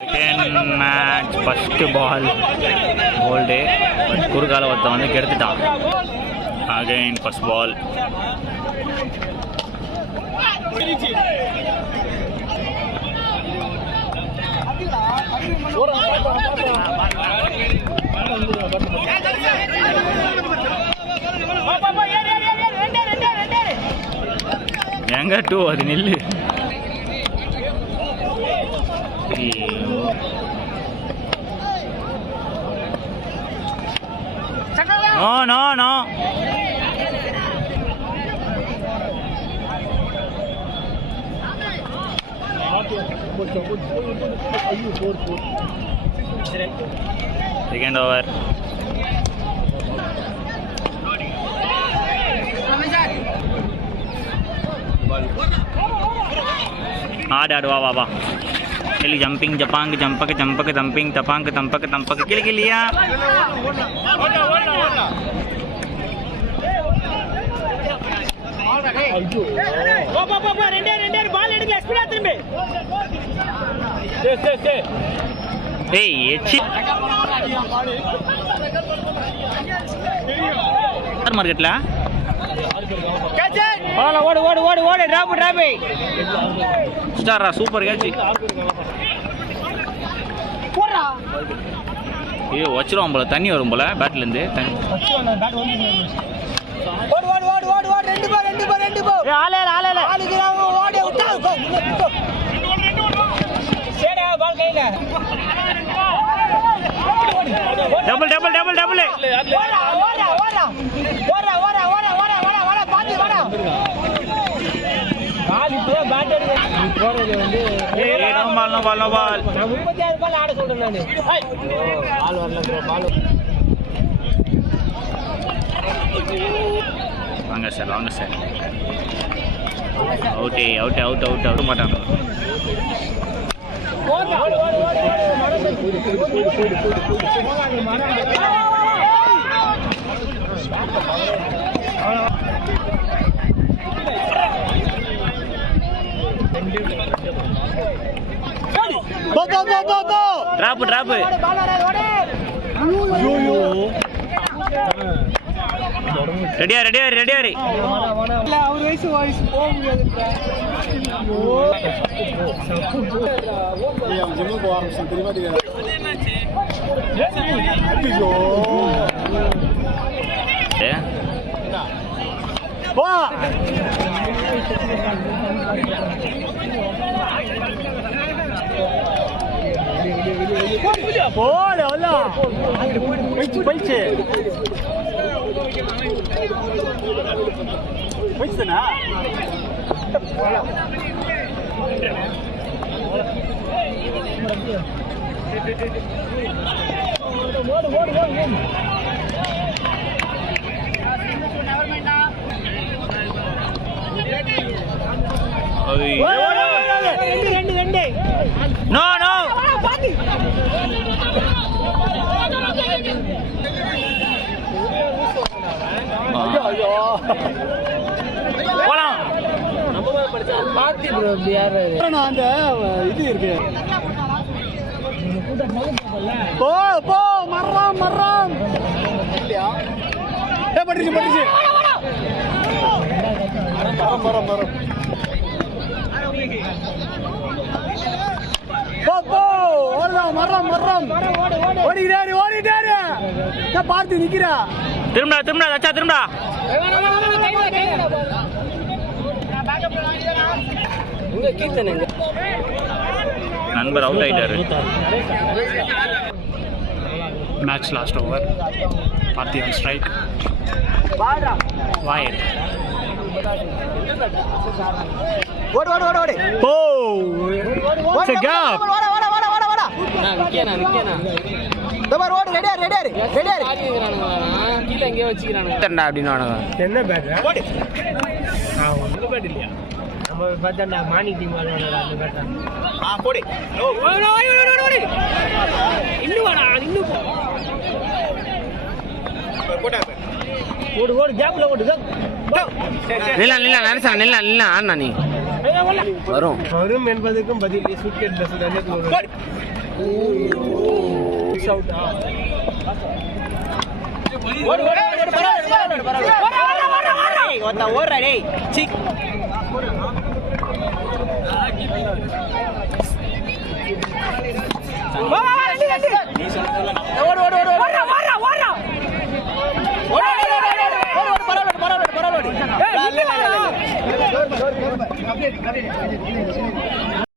Second match first ball bowled but குறுக்கால ஒருத்தன் வந்து கெடுத்துட்டான். அகைன் ஃபஸ்ட் பால். எங்க டூ அது நில்லு. No, no, no. Second over. Aad va va va. Kili jumping japang jampak jampak jumping tapang tampak tampak kili kili ya. Hey, echi. Market la. Catch it. Odu, drop. Star super catch. போறா. ஏய் வச்சிரோம் போல தண்ணி வரும் போல பேட்ல இருந்து தண்ணி. Bad வந்து. ஓடு ரெண்டு போ. ஏய் ஆளே. ஆளுக்குறாங்க ஓடி விட்டா. சேடா பால் கையில. டபுள். ஓட பாத்து வாடா. பால் இப்ப பேட் எடுங்க. போறது வந்து ஏய் நோ பால். நான் 36 பால் ஆட சொல்றேன் நானு. பால் வரல ப்ரோ பால். வாங்க சார். அவுட் மாட்டாங்க. Go. Drop. Ready. அவர் வயசு போக முடியாது. ஜிம்முக்கு ஆரம்பிச்சேன் தெரியுமா தெரியாது. வா போடு அவ்வளோ போயிடுச்சு போயிடுச்சுண்ணா. ரெண்டு நோ போலாம். பாத்தி ப்ரோ யாரு அந்த இது இருக்கு. போ மர்றாம் இல்லையா? பட்டுச்சு மரம் மர்றாம் ஓடிட்டாரு. பார்த்து நிக்கிறா. திரும்பா அச்சா திரும்பா. நண்பர் அவுட் ஆயிட்டாரு. Match last over. Parthi on strike. Wide. ஓடு. Oh it's a gap. நான் விக்கேனா. தபார் ஓடு. ரெடியா. கீழ எங்க வச்சிரானுங்க. தண்டா அப்படினானுங்க. என்ன பேட்? ஓடு. உங்க பேட் இல்லையா? நம்ம பார்த்தா மானி டீம் வாடா அந்த பேட். போடு. ஓடு. இன்னும் வாடா. போடா. ஓடு கேப்ல ஓடு. நில்ல ஆனா நீ வரும் என்பதுக்கும் பதில் சூட்கேட் பஸ் பரவாயில்ல